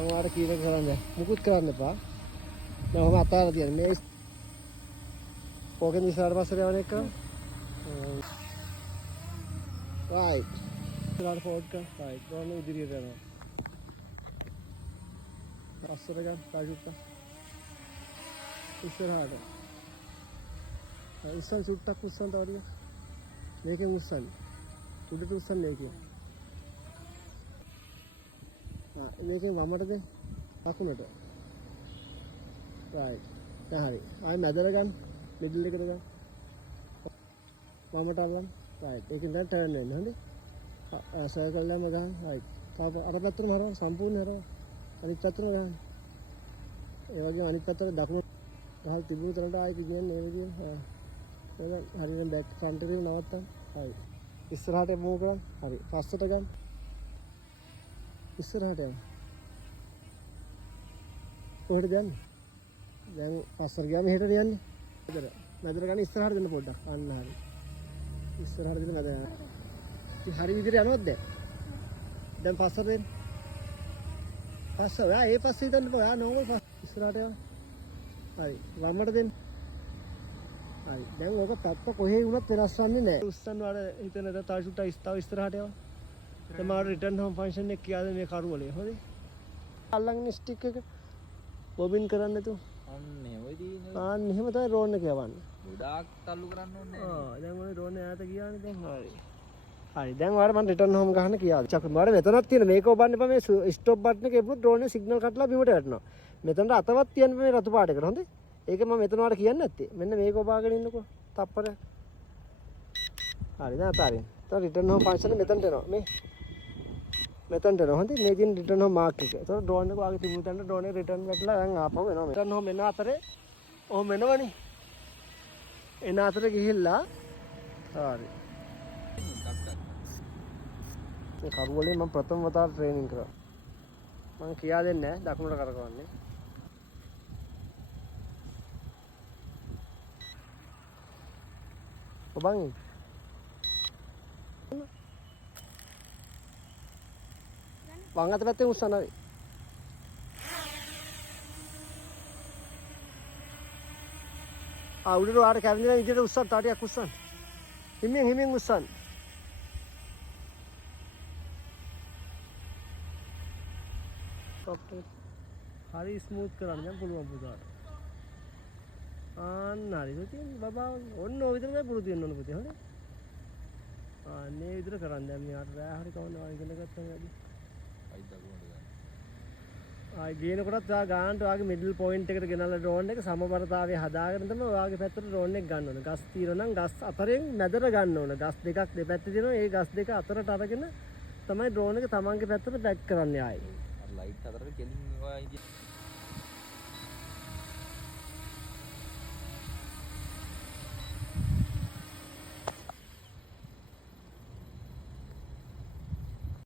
මම වාට කීන කරන්නේ මුකුත් කරන්න එපා. දැන් ඔහම අතාරලා තියන්න. මේ ඕකෙන් ඉස්සරහට පස්සට යවන එක. right. ඉස්සරහට ෆෝඩ් කර. right. ගොන්න ඉදිරියට යනවා. පස්සට ගන්න තාජුක්ක. ඉස්සරහට. උස්සන් සුට්ටක් උස්සන් තව ටික. මේකෙන් උස්සන්. උඩට උස්සන් මේකෙන්. මේකෙන් වමටද දකුණට. right. දැන් හරි. ආයෙ මැදට ගන්න. මිඩල් එකට ගන්න. වමට අල්ලන්න. right. ඒකෙන් දැන් ටර්න් වෙන්න. හොඳේ. සර්කල් එකම ගන්න. right. තාම අර පැත්තටම හරවන්න සම්පූර්ණ හරවන්න. අනිත් පැත්තටම ගන්න. ඒ වගේම අනිත් පැත්තට දකුණට ගහලා තිබුණු තැනට ආයෙ කියන්නේ ඒ විදිහෙන්. එහෙනම් හරියට බෑක් ෆ්‍රන්ට් එකේ නවත්තන්න. හරි. ඉස්සරහට මූව් කරන්න. හරි. පස්සට ගන්න. ඉස්සරහට යන්න. කොහෙටද යන්නේ? දැන් පස්සට ගියාම මෙහෙට යන්නේ. මැදට ගන්න ඉස්සරහට දෙන්න පොඩ්ඩක්. අන්න හරි. ඉස්සරහට දෙන්න මැද යන්න. ඉතින් හරි විදිහට යනවද දැන්? දැන් පස්සට දෙන්න. පස්ස ඔයා ඒ පස්සේ හිටන්න බෑ. ඔයා නෝමල් පස්ස ඉස්සරහට යන්න. හරි. වමට දෙන්න. හරි. දැන් ඕක පැත්ත කොහේ වුණත් වෙනස් වෙන්නේ නැහැ. උස්සන්න වල හිතන ද තාෂුට්ට ඉස්තාව ඉස්සරහට යන්න. දැන් මාර රිටර්න් හෝම් ෆන්ක්ෂන් එක කියාද මේ කරුවලේ. හොඳේ. අල්ලන්නේ ස්ටික් එක බොබින් කරන්න තු. අන්නේ ඔය දිනේ. ආන්න එහෙම තමයි රෝන් එක යවන්නේ. ගොඩාක් තල්ලු කරන්න ඕනේ නැහැ. දැන් ඔය රෝන් ඈත ගියානේ දැන්. හරි. හරි. දැන් ඔයාලා මම රිටර්න් හෝම් ගහන්න කියාද. චක් මම මෙතනක් තියෙන මේක ඔබන්න එපා මේ ස්ටොප් බටන් එක එපුවොත් ඩ්‍රෝන් එක සිග්නල් කටලා බිමට වැටෙනවා. මෙතනට අතවත් තියන්න මේ රතු පාටකට. හොඳේ. ඒක මම මෙතන ඔයාලට කියන්නේ නැත්තේ. මෙන්න මේක ඔබාගෙන ඉන්නකෝ. තප්පර. හරි දැන් අතාරින්. දැන් රිටර්න් හෝම් ෆන්ක්ෂන් මෙතනට එනවා. මේ මෙතනට එනවා. හොඳේ. මේ තියෙන රිටර්න් හෝම් මාක් එක. ඒතකොට ඩ්‍රෝන් එක වාගේ තිබුණ තැනට ඩ්‍රෝන් එක රිටර්න් වැටලා දැන් ආපහු එනවා. රිටර්න් හෝම් එන අතරේ ඔහොම එනවනේ. එන අතරේ ගිහිල්ලා හරි. මේ කරුවලේ මම ප්‍රථම වතාවට ට්‍රේනින් කරා. මම කියා දෙන්නේ නැහැ දකුණට කරකවන්නේ. ඔබන් වං අත පැත්තෙන් උස්සන්න හරි. උඩට වාට කැවිලා ඉදිරියට උස්සන්න තා ටිකක් උස්සන්න. හිමින් උස්සන්න. හරි ස්මූත් කරන්න දැන් පුළුවන් පුතාට. ආන්න හරි ඉතින් බබා ඔන්න ඔය විදිහට පුරුදු වෙන්න ඕන පුතේ හොඳේ. මේ විදිහට කරන්න දැන් මෙයාට රෑ හරි කවන්නවා ඉගෙන ගත්තා වැඩි. අයි දකුණට ගන්න. ආයි ගේනකොටත් ඔයා ගන්නට ඔයාගේ මිඩල් පොයින්ට් එකට ගෙනල්ලා ඩ්‍රෝන් එක සමබරතාවය හදාගෙන තමයි ඔයාගේ පැත්තට ඩ්‍රෝන් එක ගන්න ඕන. ගස් తీරන නම් ගස් අතරින් මැදට ගන්න ඕන. ගස් දෙකක් දෙපැත්තේ තියෙනවා. ඒ ගස් දෙක අතරට අරගෙන තමයි ඩ්‍රෝන් එක තමන්ගේ පැත්තට බැක් කරන්නේ ආයි. අර ලයිට් අතරට කෙලින් ඔයා ඉඳි